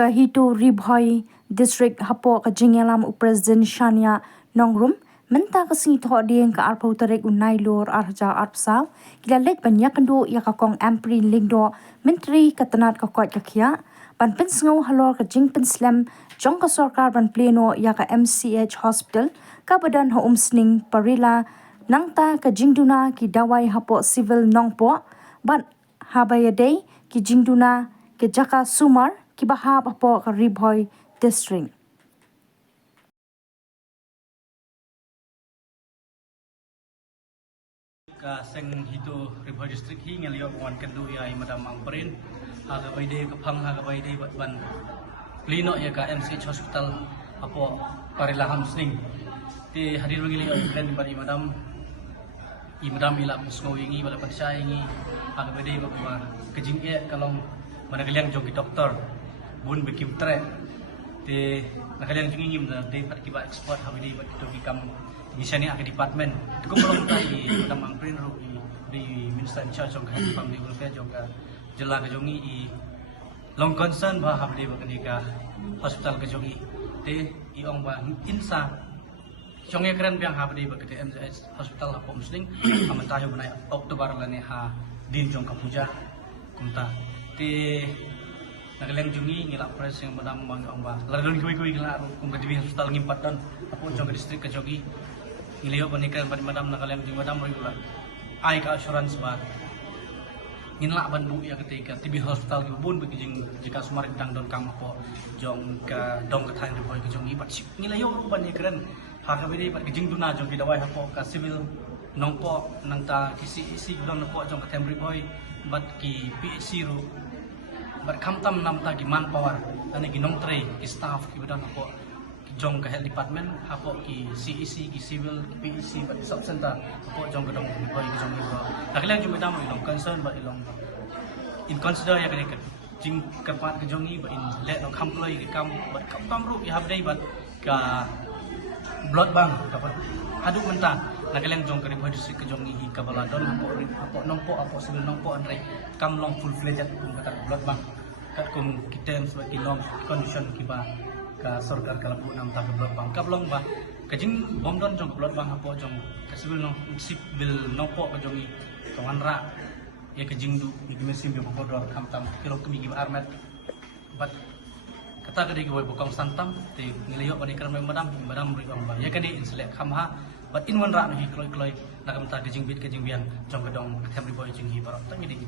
ke HITO Ri Bhoi district hapo ke jingelam President Shania Nongrum menta ke sing tho ding ke arpo terek unai lor arja arpsa kila lek banyak kendo ya ka kong ampri lingdo Myntri ke tenat ke kot ke kia ban pynsngew Halor ke jing pynslam jong ke sarkar ban pleno ya ka MCH hospital ka badan ha umsning parila nangta ke jingduna ki dawai hapo civil nongpo ban habayade ki jingduna ke jaka sumar ki bahab apo ke Ri Bhoi district. Ka seng HITO Ri Bhoi district hi ngelio wan kendu ya madam Mawphor aga baide ka phang aga baide ban plino ya ka MCH hospital apo parilah hamsning ti hadir ngili dan bari madam ila pusngo ingi bala patsa ingi aga baide ba kejing e kalong managaliang jong doktor bun bikim tre te nakaliang jing ingim na de pat kiba export habidi bat to bikam misani aga department ko belum tai madam Mawphor ro di minister in charge jong ka family welfare jong ka jela ka jongi i long concern ba habidi ba ka hospital ka jongi te i ong ba insa jonge keren biang habidi ba ka MCH hospital ha pomsling amanta ho banai Oktober lane ha din jong ka puja kumta te nagalang jungi ngila pres yang madam mang ong ba ladon kui ngila kung kadibi hospital ngimpat don apo jong ka district ka jogi ngiliyo panikan ban madam nagalang jungi madam regular ai ka assurance ba nginla ban bu ya ketika tibi hospital ki bun bagi jika sumar dang don kam apo jong ka dong ka thang Ri Bhoi ka jongi pat ngiliyo ban ni keren ha ka bidi pat jing duna jong ki dawai apo ka civil nongpo nang ta kisi isi dong apo jong ka Ri Bhoi bat ki PhD ro bat kamtam nam ta ki manpower ane ki nong tre ki staff ki badan apo ki jong ka health department apo ki CEC ki civil ki PhD bat sub center apo jong ka dong Ri Bhoi ki jong ro naklang jong madam ilong concern ba ilong in consider ya ka jing ka pat ka jongi ba in let no kam ploi ki kam bat kamtam ro ya habdai bat ka blood bank ka aduk menta nagalang jong ka Ri Bhoi district ka jongi hi ka baladon apo nongpo apo civil nongpo andre kam long full fledged kung kata blood bank kat kung kita sebagai long condition kiba ka sarkar kalapu nam ta blood bank kablong ba kajing bomdon jong blood bank apo jong ka civil nongpo ka jongi kawanra ya kajing du misim jong bodor kamtam kilo kemi giba armet bat kata kadi giba bokong santam te ngiliyo bani karam madam ri ba ya kadi inselek khamha but in one rat hi kloi nakam ta kajing bian jong kadong Ri Bhoi jing hi barok ta ngidi